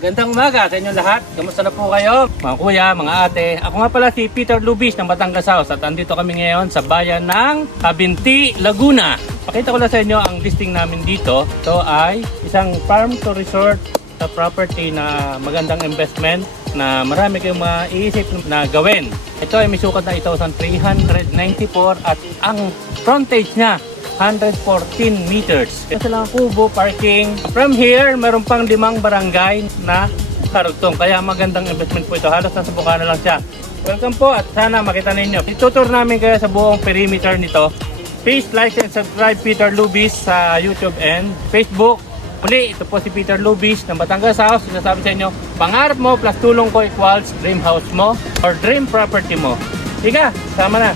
Gandang umaga sa inyo lahat. Kamusta na po kayo? Mga kuya, mga ate. Ako nga pala si Peter Lubis ng Batangas House at andito kami ngayon sa bayan ng Cavinti, Laguna. Pakita ko lang sa inyo ang listing namin dito. Ito ay isang farm to resort na property na magandang investment na marami kayong maiisip na gawin. Ito ay may sukat na 8,394 at ang frontage niya 114 meters. Ito lang ang kubo, parking. From here, meron pang 5 barangay na karugtong. Kaya magandang investment po ito. Halos nasa Bukana lang siya. Welcome po at sana makita ninyo. Itutur namin kayo sa buong perimeter nito. Please like and subscribe Peter Lubis sa YouTube and Facebook. Muli, ito po si Peter Lubis ng Batangas House. Sinasabi sa inyo, pangarap mo plus tulong ko equals dream house mo or dream property mo. Higa, sama na.